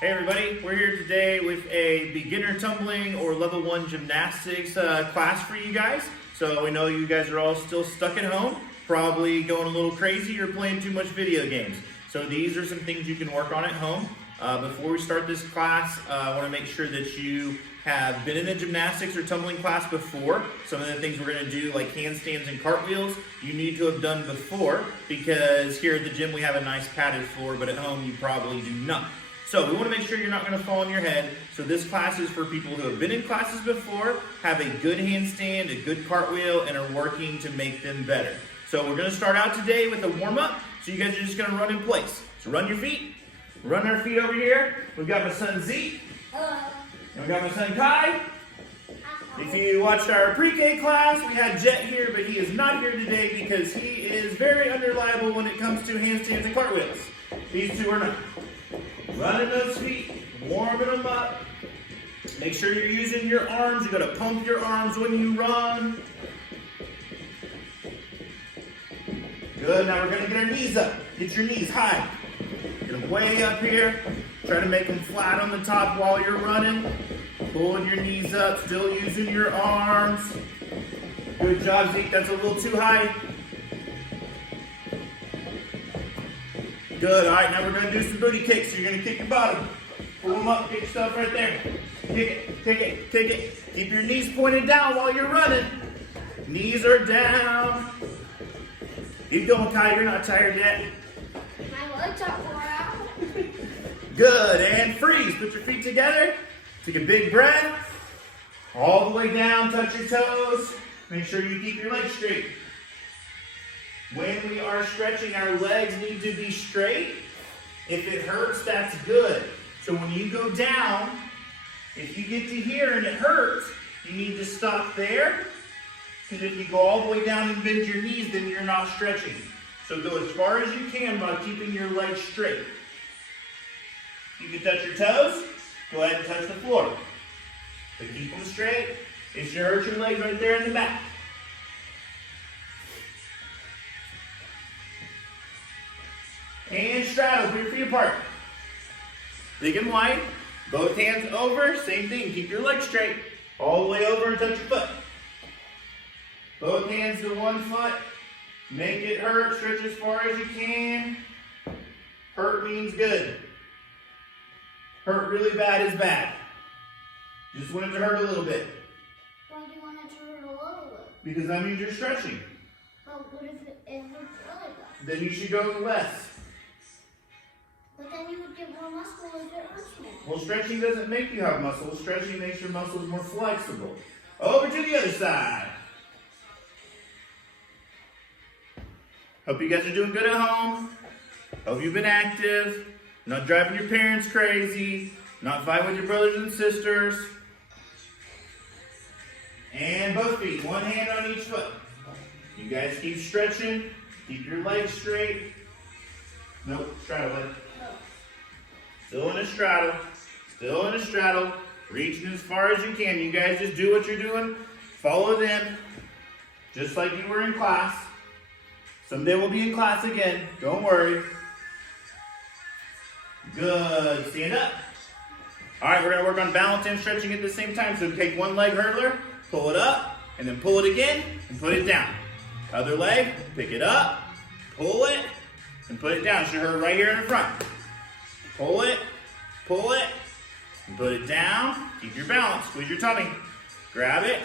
Hey everybody, we're here today with a beginner tumbling or level 1 gymnastics class for you guys. So we know you guys are all still stuck at home, probably going a little crazy or playing too much video games. So these are some things you can work on at home. Before we start this class, I want to make sure that you have been in a gymnastics or tumbling class before. Some of the things we're going to do, like handstands and cartwheels, you need to have done before, because here at the gym we have a nice padded floor, but at home you probably do not. So we want to make sure you're not going to fall on your head. So this class is for people who have been in classes before, have a good handstand, a good cartwheel, and are working to make them better. So we're going to start out today with a warm-up. So you guys are just going to run in place. So run your feet. Run our feet over here. We've got my son Zeke. And we got my son Kai. If you watched our pre-K class, we had Jet here, but he is not here today because he is very unreliable when it comes to handstands and cartwheels. These two are not. Running those feet, warming them up. Make sure you're using your arms. You're going to pump your arms when you run. Good. Now we're going to get our knees up. Get your knees high. Get them way up here. Try to make them flat on the top while you're running. Pulling your knees up, still using your arms. Good job, Zeke. That's a little too high. Good. All right, now we're going to do some booty kicks. So you're going to kick your bottom. Pull them up. Kick yourself right there. Kick it, kick it, kick it. Keep your knees pointed down while you're running. Knees are down. Keep going, Kai. You're not tired yet. My legs are far out. Good. And freeze. Put your feet together. Take a big breath. All the way down. Touch your toes. Make sure you keep your legs straight. When we are stretching, our legs need to be straight. If it hurts, that's good. So when you go down, if you get to here and it hurts, you need to stop there. Because if you go all the way down and bend your knees, then you're not stretching. So go as far as you can by keeping your legs straight. You can touch your toes. Go ahead and touch the floor. But keep them straight. It should hurt your legs right there in the back. And straddle, put your feet apart. Big and wide. Both hands over, same thing. Keep your legs straight. All the way over and touch your foot. Both hands to one foot. Make it hurt. Stretch as far as you can. Hurt means good. Hurt really bad is bad. Just want it to hurt a little bit. Why do you want it to hurt a little bit? Because that means you're stretching. But what if it hurts really bad? Then you should go less. But then you would get more muscle if it hurts more. Well, stretching doesn't make you have muscles. Stretching makes your muscles more flexible. Over to the other side. Hope you guys are doing good at home. Hope you've been active. Not driving your parents crazy. Not fighting with your brothers and sisters. And both feet. One hand on each foot. You guys keep stretching. Keep your legs straight. Nope, straddle leg. Still in a straddle. Still in a straddle. Reaching as far as you can. You guys just do what you're doing. Follow them. Just like you were in class. Someday we'll be in class again. Don't worry. Good. Stand up. All right, we're going to work on balance and stretching at the same time. So take one leg hurdler, pull it up, and then pull it again, and put it down. Other leg, pick it up, pull it, and put it down. It should hurt right here in the front. Pull it, and put it down. Keep your balance. Squeeze your tummy. Grab it,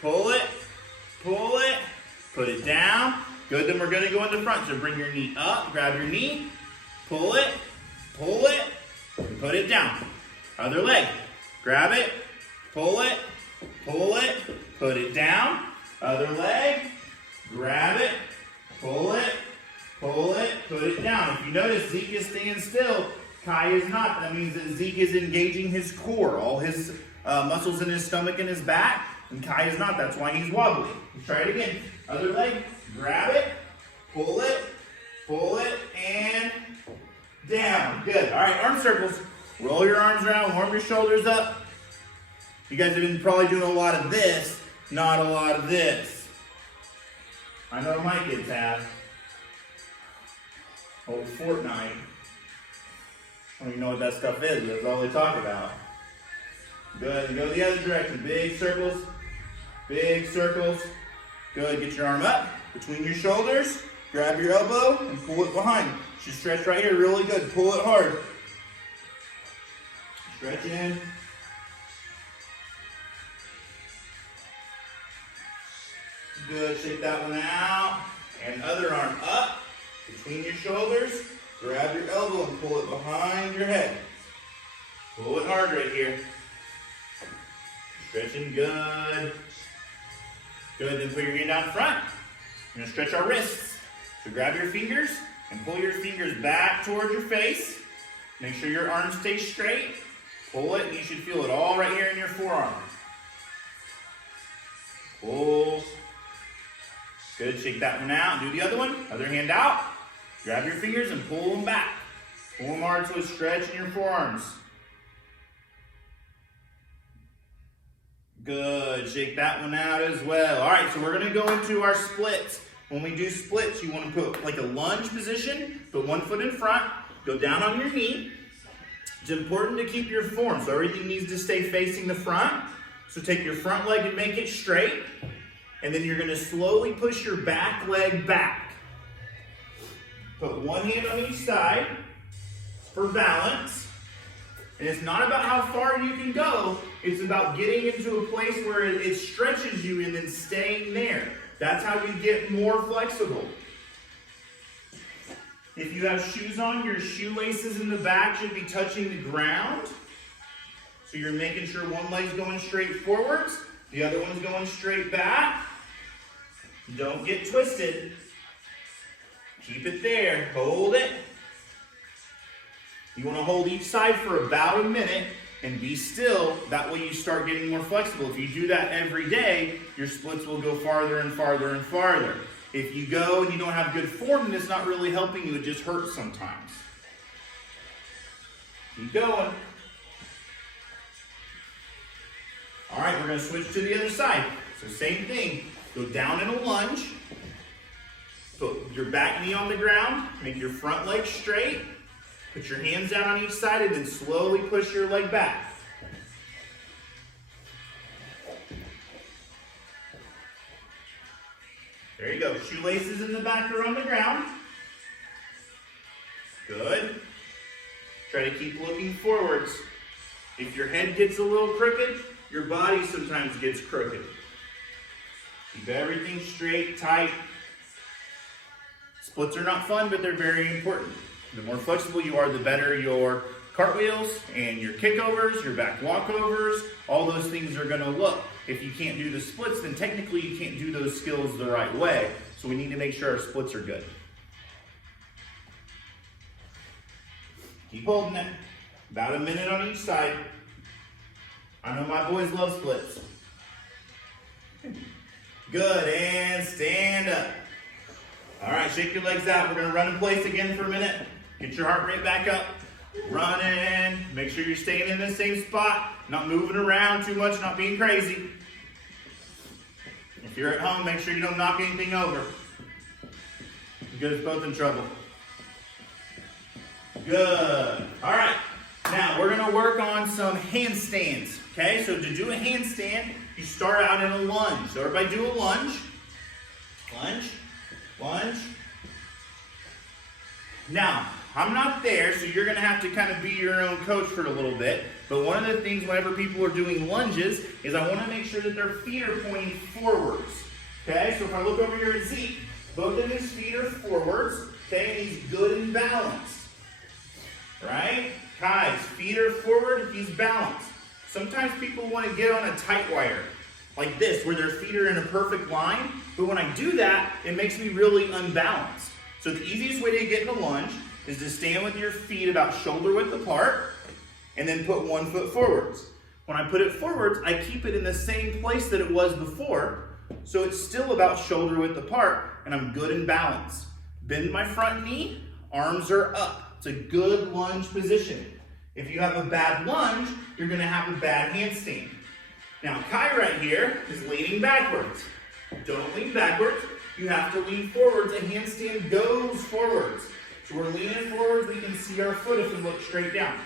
pull it, put it down. Good, then we're going to go in the front. So bring your knee up, grab your knee, pull it, and put it down. Other leg. Grab it, pull it, put it down. Other leg. Grab it, pull it, put it down. If you notice, Zeke is staying still. Kai is not. That means that Zeke is engaging his core, all his muscles in his stomach and his back, and Kai is not. That's why he's wobbly. Let's try it again. Other leg, grab it, pull it, and down. Good. All right, arm circles. Roll your arms around, warm your shoulders up. You guys have been probably doing a lot of this, not a lot of this. I know my kids have. Old Fortnite. I don't even know what that stuff is, but that's all they talk about. Good, and go the other direction. Big circles, big circles. Good, get your arm up between your shoulders, grab your elbow and pull it behind. Should stretch right here really good, pull it hard. Stretch in. Good, shake that one out. And other arm up between your shoulders, grab your elbow and pull it behind your head. Pull it hard right here. Stretching good. Good, then put your hand out in front. We're gonna stretch our wrists. So grab your fingers and pull your fingers back towards your face. Make sure your arms stay straight. Pull it, and you should feel it all right here in your forearm. Pull. Good, shake that one out. Do the other one, other hand out. Grab your fingers and pull them back. Pull them hard so it's stretch in your forearms. Good, shake that one out as well. All right, so we're gonna go into our splits. When we do splits, you wanna put like a lunge position, put one foot in front, go down on your knee. It's important to keep your form, so everything needs to stay facing the front. So take your front leg and make it straight, and then you're gonna slowly push your back leg back. Put one hand on each side for balance. And it's not about how far you can go, it's about getting into a place where it stretches you and then staying there. That's how you get more flexible. If you have shoes on, your shoelaces in the back should be touching the ground. So you're making sure one leg's going straight forwards, the other one's going straight back. Don't get twisted. Keep it there, hold it. You want to hold each side for about a minute and be still. That way you start getting more flexible. If you do that every day, your splits will go farther and farther and farther. If you go and you don't have good form, then it's not really helping you. It just hurts sometimes. Keep going. All right, we're going to switch to the other side. So same thing. Go down in a lunge. Put your back knee on the ground. Make your front leg straight. Put your hands down on each side and then slowly push your leg back. There you go. Shoelaces in the back are on the ground. Good. Try to keep looking forwards. If your head gets a little crooked, your body sometimes gets crooked. Keep everything straight, tight. Splits are not fun, but they're very important. The more flexible you are, the better your cartwheels and your kickovers, your back walkovers, all those things are gonna look. If you can't do the splits, then technically you can't do those skills the right way. So we need to make sure our splits are good. Keep holding it. About a minute on each side. I know my boys love splits. Good, and stand up. All right, shake your legs out. We're gonna run in place again for a minute. Get your heart rate back up. Running. Make sure you're staying in the same spot. Not moving around too much, not being crazy. If you're at home, make sure you don't knock anything over. You get us both in trouble. Good. All right. Now, we're going to work on some handstands. Okay, so to do a handstand, you start out in a lunge. So everybody do a lunge. Lunge. Lunge. Now, I'm not there, so you're going to have to kind of be your own coach for a little bit. But one of the things whenever people are doing lunges is I want to make sure that their feet are pointing forwards. Okay, so if I look over here at Zeke, both of his feet are forwards. Okay, and he's good and balanced. Right? Kai's feet are forward, he's balanced. Sometimes people want to get on a tight wire, like this, where their feet are in a perfect line. But when I do that, it makes me really unbalanced. So the easiest way to get in a lunge is to stand with your feet about shoulder width apart and then put one foot forwards. When I put it forwards, I keep it in the same place that it was before, so it's still about shoulder width apart and I'm good and balanced. Bend my front knee, arms are up. It's a good lunge position. If you have a bad lunge, you're gonna have a bad handstand. Now Kai right here is leaning backwards. Don't lean backwards, you have to lean forwards. A handstand goes forwards. So we're leaning forward, we can see our foot if we look straight down.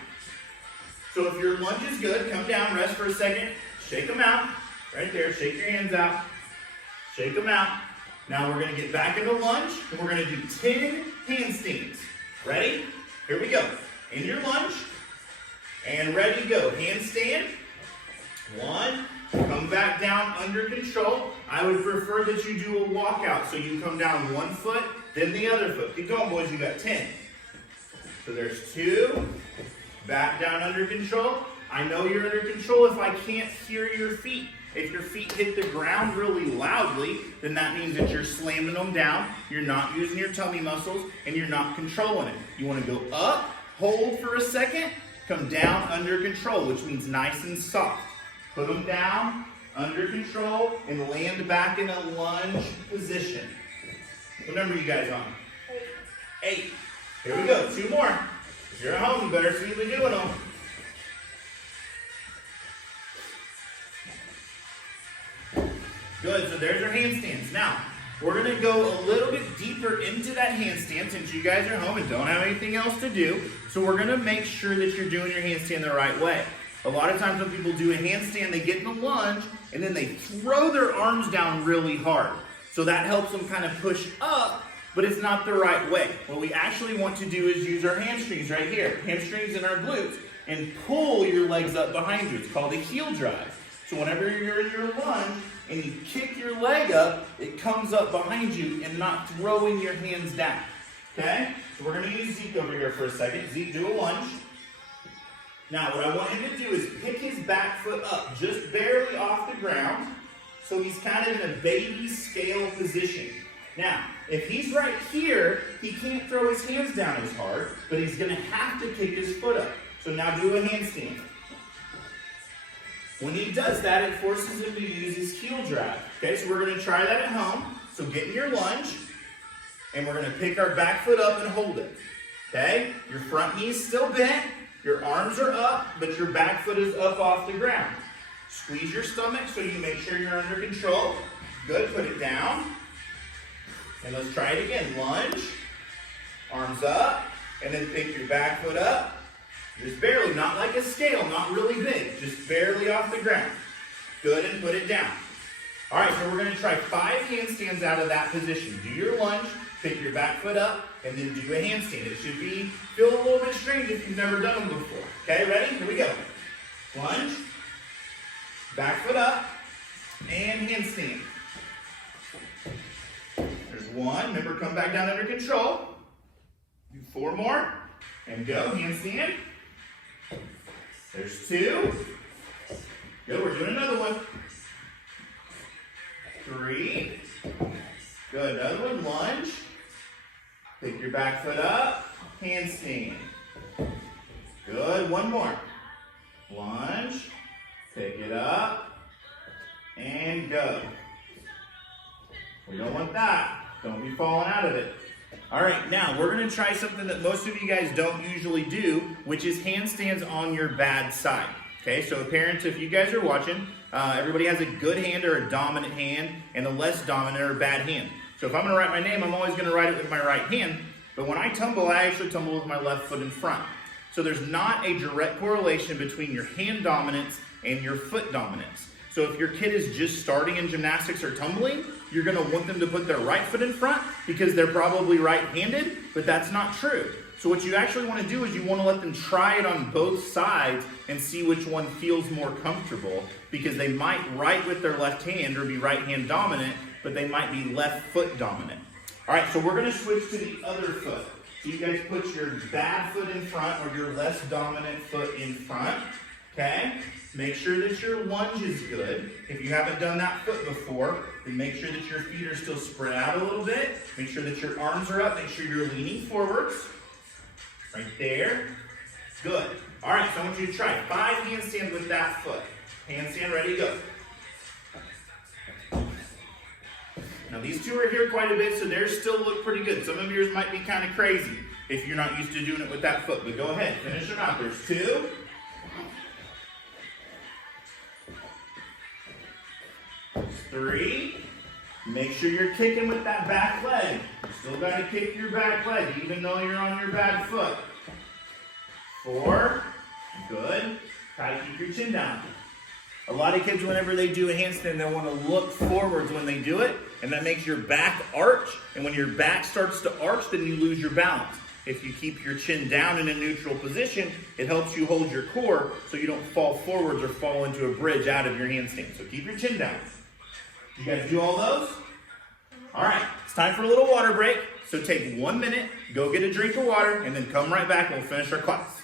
So if your lunge is good, come down, rest for a second, shake them out. Right there, shake your hands out. Shake them out. Now we're going to get back into lunge, and we're going to do 10 handstands. Ready? Here we go. In your lunge, and ready to go. Handstand. 1. Come back down under control. I would prefer that you do a walkout, so you come down one foot, then the other foot. Keep going, boys. You got 10. So there's 2. Back down under control. I know you're under control if I can't hear your feet. If your feet hit the ground really loudly, then that means that you're slamming them down, you're not using your tummy muscles, and you're not controlling it. You want to go up, hold for a second, come down under control, which means nice and soft. Put them down, under control, and land back in a lunge position. What number are you guys on? 8. Here we go, 2 more. If you're at home, you better see me doing them. Good, so there's our handstands. Now, we're going to go a little bit deeper into that handstand since you guys are home and don't have anything else to do. So we're going to make sure that you're doing your handstand the right way. A lot of times when people do a handstand, they get in a lunge and then they throw their arms down really hard. So that helps them kind of push up, but it's not the right way. What we actually want to do is use our hamstrings right here, hamstrings and our glutes, and pull your legs up behind you. It's called a heel drive. So whenever you're in your lunge and you kick your leg up, it comes up behind you and not throwing your hands down. Okay? So we're going to use Zeke over here for a second. Zeke, do a lunge. Now what I want him to do is pick his back foot up just barely off the ground. So he's kind of in a baby scale position. Now, if he's right here, he can't throw his hands down as hard, but he's going to have to kick his foot up. So now do a handstand. When he does that, it forces him to use his heel drive. Okay, so we're going to try that at home. So get in your lunge, and we're going to pick our back foot up and hold it. Okay, your front knee is still bent, your arms are up, but your back foot is up off the ground. Squeeze your stomach so you make sure you're under control. Good, put it down. And let's try it again. Lunge, arms up, and then pick your back foot up. Just barely, not like a scale, not really big, just barely off the ground. Good, and put it down. All right, so we're going to try 5 handstands out of that position. Do your lunge, pick your back foot up, and then do a handstand. It should feel a little bit strange if you've never done them before. Okay, ready? Here we go. Lunge, back foot up, and handstand. There's 1. Remember, come back down under control. Do 4 more, and go. Handstand. There's 2. Good, we're doing another one. 3. Good, another one. Lunge. Pick your back foot up. Handstand. Good, 1 more. Lunge. Pick it up. And go. We don't want that. Don't be falling out of it. All right, now we're going to try something that most of you guys don't usually do, which is handstands on your bad side. Okay, so parents, if you guys are watching, everybody has a good hand or a dominant hand and a less dominant or bad hand. So if I'm going to write my name, I'm always going to write it with my right hand. But when I actually tumble with my left foot in front. So there's not a direct correlation between your hand dominance and your foot dominance. So if your kid is just starting in gymnastics or tumbling, you're going to want them to put their right foot in front because they're probably right-handed, but that's not true. So what you actually want to do is you want to let them try it on both sides and see which one feels more comfortable, because they might write with their left hand or be right hand dominant, but they might be left foot dominant. All right, so we're going to switch to the other foot. So you guys put your bad foot in front or your less dominant foot in front, okay? Make sure that your lunge is good. If you haven't done that foot before, then make sure that your feet are still spread out a little bit. Make sure that your arms are up. Make sure you're leaning forwards. Right there. Good. All right, so I want you to try 5 handstands with that foot. Handstand, ready, go. Now these 2 are here quite a bit, so theirs still look pretty good. Some of yours might be kind of crazy if you're not used to doing it with that foot, but go ahead, finish them out. There's 2. 3. Make sure you're kicking with that back leg. Still got to kick your back leg, even though you're on your bad foot. 4. Good. Try to keep your chin down. A lot of kids, whenever they do a handstand, they want to look forwards when they do it, and that makes your back arch. And when your back starts to arch, then you lose your balance. If you keep your chin down in a neutral position, it helps you hold your core so you don't fall forwards or fall into a bridge out of your handstand. So keep your chin down. You guys do all those? All right, it's time for a little water break. So take 1 minute, go get a drink of water, and then come right back and we'll finish our class.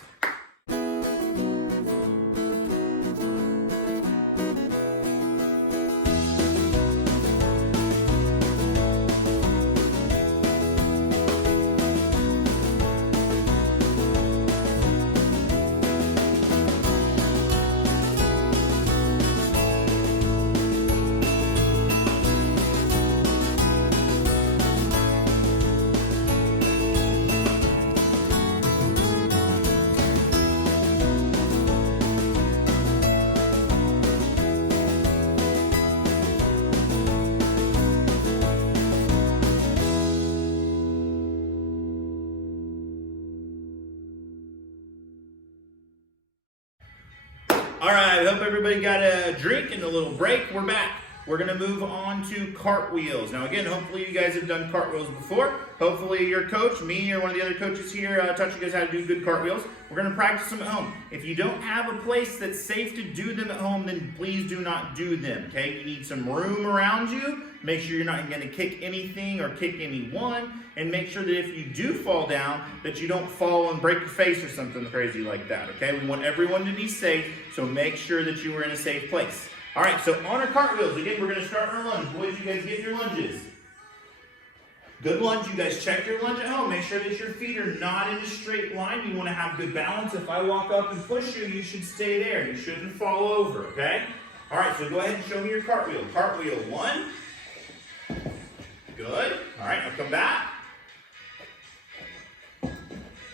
All right, I hope everybody got a drink and a little break. We're back. We're gonna move on to cartwheels. Now again, hopefully you guys have done cartwheels before. Hopefully your coach, me, or one of the other coaches here taught you guys how to do good cartwheels. We're gonna practice them at home. If you don't have a place that's safe to do them at home, then please do not do them, okay? You need some room around you. Make sure you're not gonna kick anything or kick anyone. And make sure that if you do fall down, that you don't fall and break your face or something crazy like that, okay? We want everyone to be safe, so make sure that you are in a safe place. All right, so on our cartwheels, again, we're gonna start our lunge. Boys, you guys get your lunges. Good lunge, you guys check your lunge at home. Make sure that your feet are not in a straight line. You wanna have good balance. If I walk up and push you, you should stay there. You shouldn't fall over, okay? All right, so go ahead and show me your cartwheel. Cartwheel 1. Good. All right, now come back.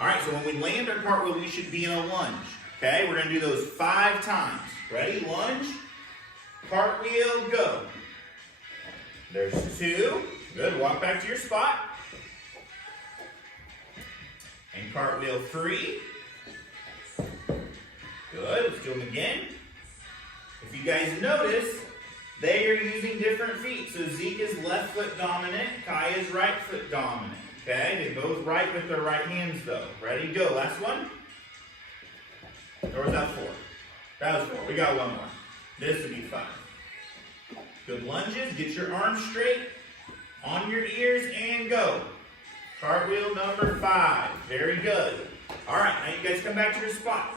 All right, so when we land our cartwheel, we should be in a lunge, okay? We're gonna do those 5 times. Ready? Lunge, cartwheel, go. There's 2. Good, walk back to your spot. And cartwheel 3. Good, let's do them again. If you guys notice, they are using different feet. So Zeke is left foot dominant, Kai is right foot dominant. Okay, they both right with their right hands though. Ready, go. Last one. Or was that 4? That was 4. We got one more. This would be 5. Good lunges. Get your arms straight on your ears and go. Cartwheel number 5. Very good. All right, now you guys come back to your spot.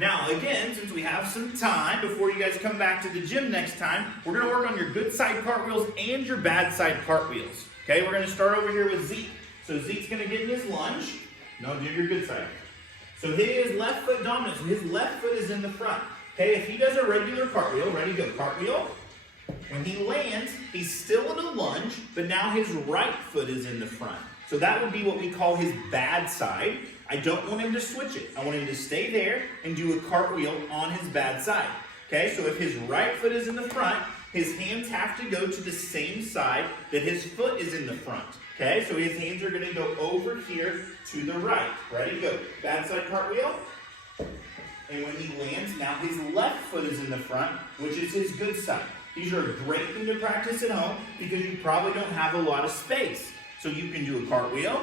Now again, since we have some time before you guys come back to the gym next time, we're going to work on your good side cartwheels and your bad side cartwheels. Okay, we're going to start over here with Zeke. So Zeke's going to get in his lunge. No, do your good side. So he is left foot dominant. So his left foot is in the front. Okay, if he does a regular cartwheel, ready, go. Cartwheel. When he lands, he's still in a lunge, but now his right foot is in the front. So that would be what we call his bad side. I don't want him to switch it. I want him to stay there and do a cartwheel on his bad side. Okay, so if his right foot is in the front, his hands have to go to the same side that his foot is in the front. Okay, so his hands are going to go over here to the right. Ready, go. Bad side cartwheel. And when he lands, now his left foot is in the front, which is his good side. These are a great thing to practice at home because you probably don't have a lot of space. So you can do a cartwheel,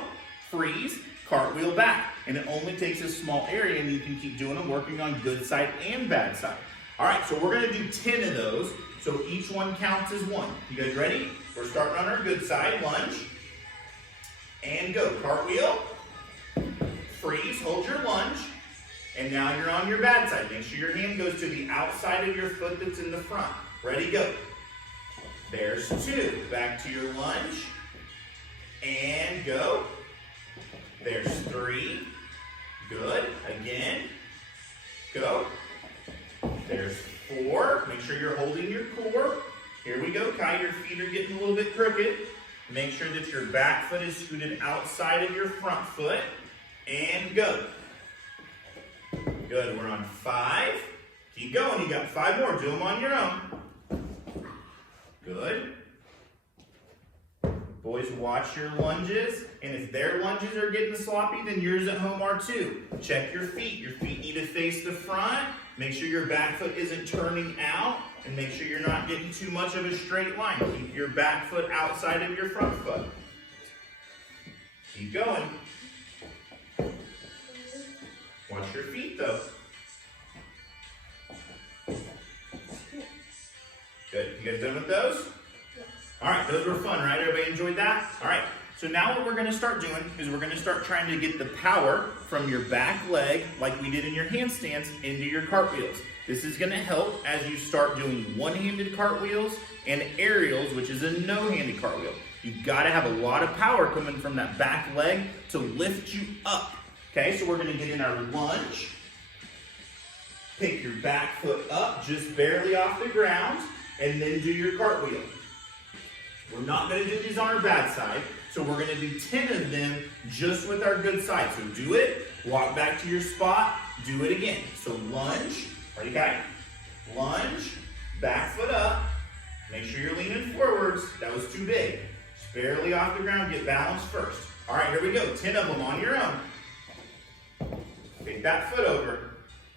freeze, cartwheel back. And it only takes a small area and you can keep doing them, working on good side and bad side. All right, so we're going to do 10 of those. So each one counts as 1. You guys ready? We're starting on our good side, lunge. And go. Cartwheel, freeze, hold your lunge, and now you're on your bad side. Make sure your hand goes to the outside of your foot that's in the front. Ready, go. There's 2. Back to your lunge, and go. There's 3. Good. Again. Go. There's 4. Make sure you're holding your core. Here we go, Kai. Your feet are getting a little bit crooked. Make sure that your back foot is scooted outside of your front foot. And go. Good. We're on 5. Keep going. You got 5 more. Do them on your own. Good. Boys, watch your lunges, and if their lunges are getting sloppy, then yours at home are too. Check your feet. Your feet need to face the front. Make sure your back foot isn't turning out, and make sure you're not getting too much of a straight line. Keep your back foot outside of your front foot. Keep going. Watch your feet though. Good. You guys done with those? All right, those were fun, right? Everybody enjoyed that? All right, so now what we're gonna start doing is we're gonna start trying to get the power from your back leg, like we did in your handstands, into your cartwheels. This is gonna help as you start doing one-handed cartwheels and aerials, which is a no-handed cartwheel. You've gotta have a lot of power coming from that back leg to lift you up. Okay, so we're gonna get in our lunge. Pick your back foot up, just barely off the ground, and then do your cartwheel. We're not going to do these on our bad side, so we're going to do 10 of them just with our good side. So do it, walk back to your spot, do it again. So lunge, ready, guy? Lunge, back foot up, make sure you're leaning forwards. That was too big. Just barely off the ground, get balanced first. All right, here we go, 10 of them on your own. Take that foot over,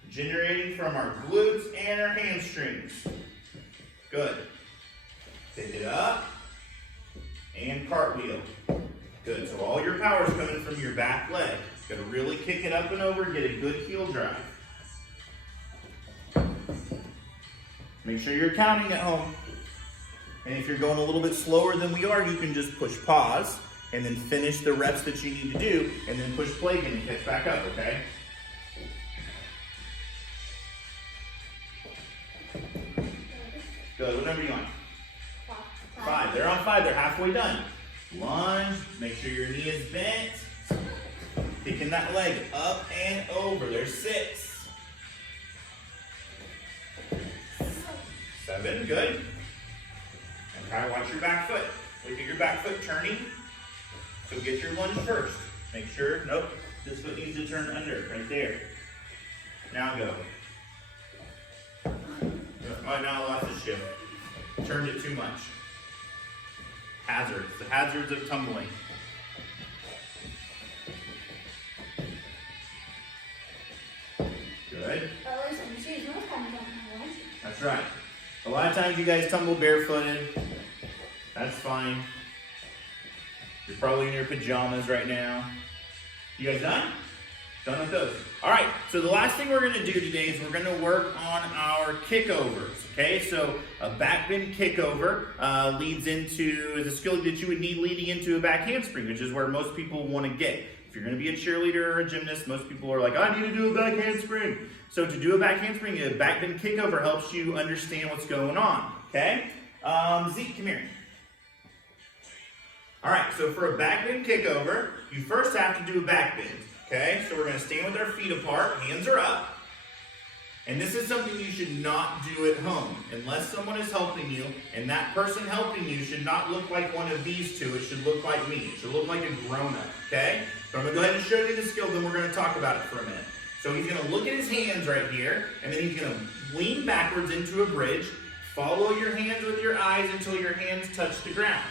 generating from our glutes and our hamstrings. Good. Pick it up. And cartwheel. Good, so all your power is coming from your back leg. Gotta really kick it up and over, get a good heel drive. Make sure you're counting at home. And if you're going a little bit slower than we are, you can just push pause and then finish the reps that you need to do and then push play again and catch back up, okay? Good, what number are you on? 5. They're on 5. They're halfway done. Lunge. Make sure your knee is bent. Picking that leg up and over. There's 6. 7. Good. And try to watch your back foot. Look at your back foot turning. So get your lunge first. Make sure. Nope. This foot needs to turn under. Right there. Now go. Oh, now I lost the shift. Turned it too much. Hazards, the hazards of tumbling. Good. That's right. A lot of times you guys tumble barefooted. That's fine. You're probably in your pajamas right now. You guys done? Done with those. All right, so the last thing we're gonna do today is we're gonna work on our kickovers, okay? So a back bend kickover is a skill that you would need leading into a back handspring, which is where most people wanna get. If you're gonna be a cheerleader or a gymnast, most people are like, I need to do a back handspring. So to do a back handspring, a back bend kickover helps you understand what's going on, okay? Zeke, come here. All right, so for a back bend kickover, you first have to do a back bend. Okay, so we're going to stand with our feet apart, hands are up. And this is something you should not do at home unless someone is helping you, and that person helping you should not look like one of these two. It should look like me. It should look like a grown-up, okay? So I'm going to go ahead and show you the skill, then we're going to talk about it for a minute. So he's going to look at his hands right here, and then he's going to lean backwards into a bridge. Follow your hands with your eyes until your hands touch the ground.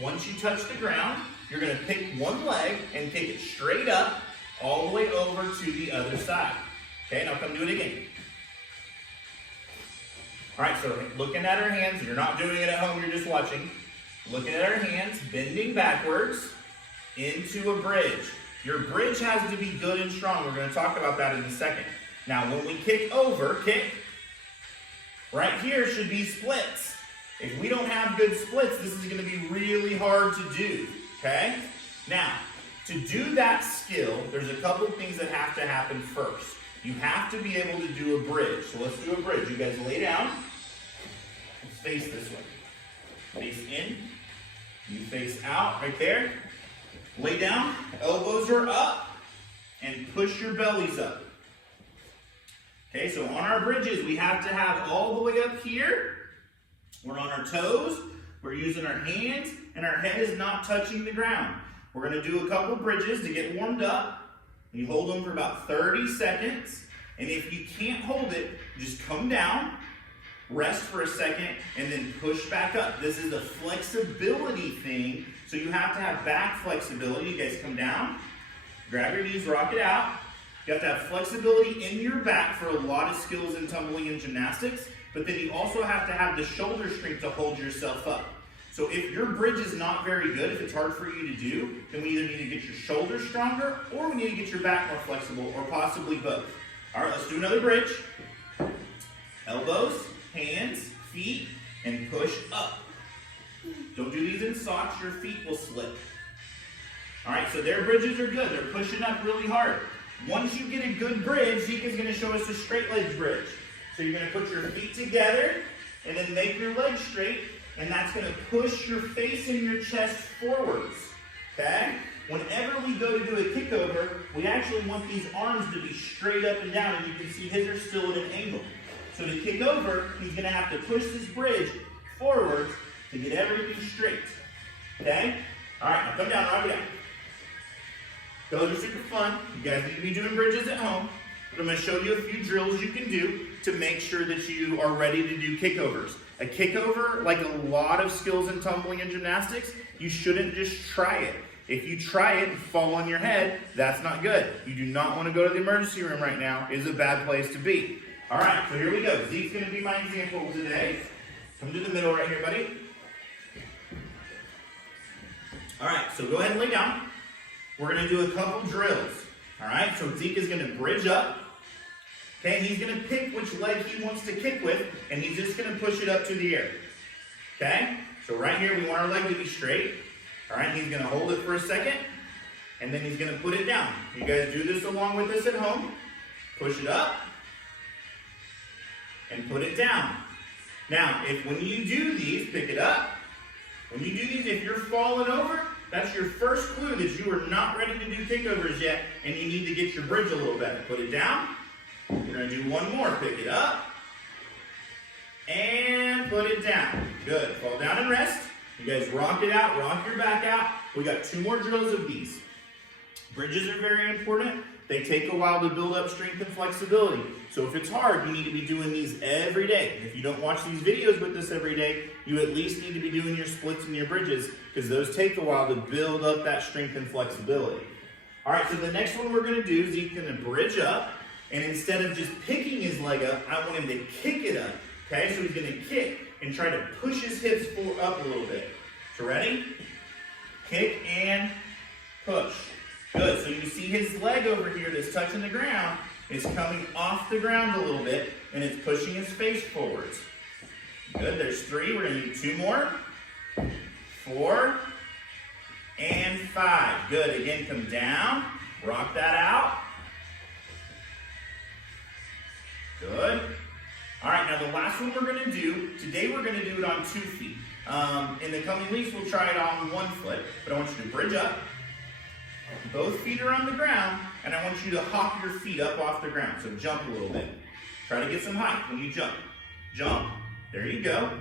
Once you touch the ground, you're going to pick one leg and kick it straight up, all the way over to the other side. Okay, now come do it again. All right, so looking at our hands, you're not doing it at home, you're just watching. Looking at our hands, bending backwards into a bridge. Your bridge has to be good and strong. We're going to talk about that in a second. Now, when we kick over, right here should be splits. If we don't have good splits, this is going to be really hard to do, okay? Now, to do that skill, there's a couple things that have to happen first. You have to be able to do a bridge. So let's do a bridge. You guys lay down. Let's face this way. Face in. You face out right there. Lay down. Elbows are up. And push your bellies up. Okay, so on our bridges, we have to have all the way up here. We're on our toes. We're using our hands. And our head is not touching the ground. We're going to do a couple bridges to get warmed up. You hold them for about 30 seconds. And if you can't hold it, just come down rest for a second, and then push back up. This is a flexibility thing, so you have to have back flexibility. You guys come down, grab your knees, rock it out. You have to have flexibility in your back for a lot of skills in tumbling and gymnastics, but then you also have to have the shoulder strength to hold yourself up. So if your bridge is not very good, if it's hard for you to do, then we either need to get your shoulders stronger or we need to get your back more flexible, or possibly both. All right, let's do another bridge. Elbows, hands, feet, and push up. Don't do these in socks, your feet will slip. All right, so their bridges are good. They're pushing up really hard. Once you get a good bridge, Zeke is going to show us a straight legs bridge. So you're going to put your feet together and then make your legs straight, and that's going to push your face and your chest forwards, okay? Whenever we go to do a kickover, we actually want these arms to be straight up and down, and you can see his are still at an angle. So to kick over, he's going to have to push this bridge forwards to get everything straight, okay? All right, now come down, rock it out. Those are super fun. You guys need to be doing bridges at home. But I'm going to show you a few drills you can do to make sure that you are ready to do kickovers. A kickover, like a lot of skills in tumbling and gymnastics, you shouldn't just try it. If you try it and fall on your head, that's not good. You do not want to go to the emergency room right now. It is a bad place to be. All right, so here we go. Zeke's going to be my example today. Come to the middle right here, buddy. All right, so go ahead and lay down. We're going to do a couple drills. All right, so Zeke is going to bridge up. Okay, he's going to pick which leg he wants to kick with, and he's just going to push it up to the air. Okay, so right here we want our leg to be straight. All right, he's going to hold it for a second, and then he's going to put it down. You guys do this along with us at home. Push it up, and put it down. Now, when you do these, pick it up. When you do these, if you're falling over, that's your first clue that you are not ready to do kickovers yet, and you need to get your bridge a little better. Put it down. We're going to do one more. Pick it up, and put it down. Good. Fall down and rest. You guys rock it out, rock your back out. We got 2 more drills of these. Bridges are very important. They take a while to build up strength and flexibility. So if it's hard, you need to be doing these every day. If you don't watch these videos with us every day, you at least need to be doing your splits and your bridges, because those take a while to build up that strength and flexibility. All right, so the next one we're going to do is he's going to bridge up, and instead of just picking his leg up, I want him to kick it up. Okay, so he's going to kick and try to push his hips up a little bit. So ready? Kick and push. Good, so you see his leg over here that's touching the ground is coming off the ground a little bit, and it's pushing his face forwards. Good, there's 3. We're going to do 2 more. 4 and 5. Good, again, come down, rock that out. Good. All right, now the last one we're going to do, today we're going to do it on 2 feet. In the coming weeks, we'll try it on 1 foot, but I want you to bridge up. Both feet are on the ground, and I want you to hop your feet up off the ground. So jump a little bit. Try to get some height when you jump. Jump. There you go.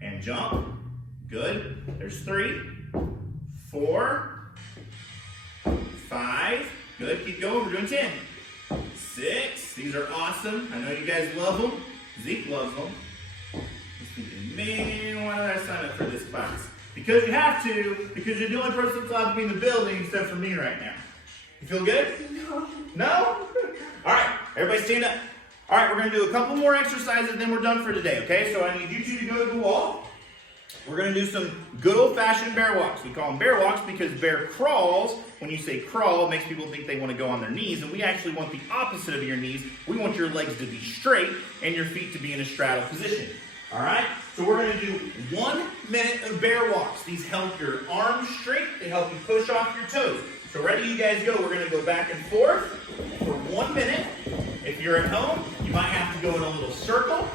And jump. Good. There's 3, 4, 5. Good. Keep going. We're doing 10. 6. These are awesome. I know you guys love them. Zeke loves them. He's thinking, man, why did I sign up for this class? Because you have to, because you're the only person that's allowed to be in the building except for me right now. You feel good? No. No? All right, everybody stand up. All right, we're going to do a couple more exercises, then we're done for today, okay? So I need you 2 to go to the wall. We're going to do some good old-fashioned bear walks. We call them bear walks because bear crawls. When you say crawl, it makes people think they want to go on their knees, and we actually want the opposite of your knees. We want your legs to be straight and your feet to be in a straddle position. All right? So we're going to do 1 minute of bear walks. These help your arms straight. They help you push off your toes. So ready, you guys go. We're going to go back and forth for 1 minute. If you're at home, you might have to go in a little circle.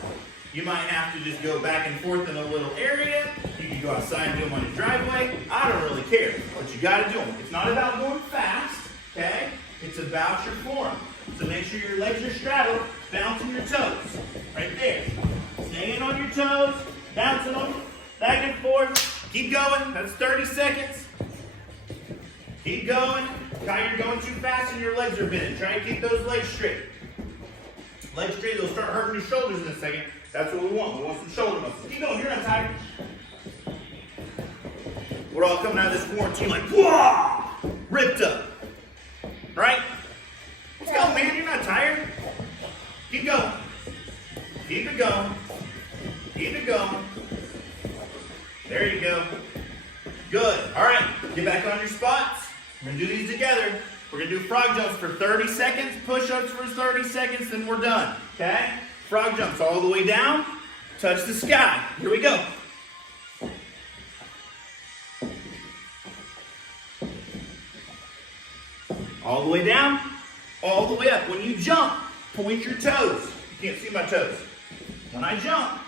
You might have to just go back and forth in a little area. You can go outside and do them on your driveway. I don't really care, but you got to do them. It's not about going fast, okay? It's about your form. So make sure your legs are straddled, bouncing your toes. Right there. Staying on your toes, bouncing them, back and forth. Keep going. That's 30 seconds. Keep going. Now you're going too fast and your legs are bending. Try to keep those legs straight. Legs straight, they'll start hurting your shoulders in a second. That's what we want. We want some shoulder muscles. Keep going. You're not tired. We're all coming out of this quarantine like, whoa, ripped up. Right? Let's go, man. You're not tired. Keep going. Keep it going. Keep it going. There you go. Good. All right. Get back on your spots. We're going to do these together. We're going to do frog jumps for 30 seconds, push-ups for 30 seconds, then we're done. Okay? Frog jumps all the way down. Touch the sky. Here we go. All the way down, all the way up. When you jump, point your toes. You can't see my toes. When I jump,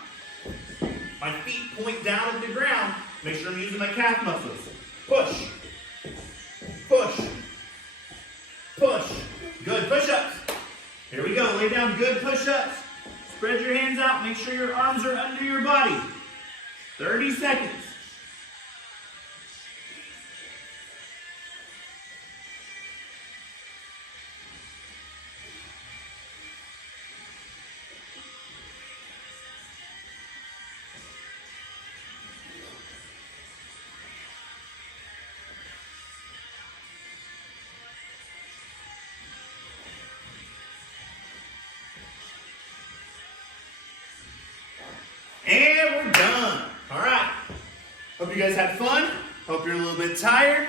my feet point down at the ground. Make sure I'm using my calf muscles. Push. Push. Push. Good. Push-ups. Here we go. Lay down good push-ups. Spread your hands out. Make sure your arms are under your body. 30 seconds. And we're done. All right. Hope you guys had fun. Hope you're a little bit tired.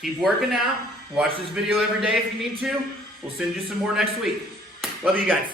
Keep working out. Watch this video every day if you need to. We'll send you some more next week. Love you guys.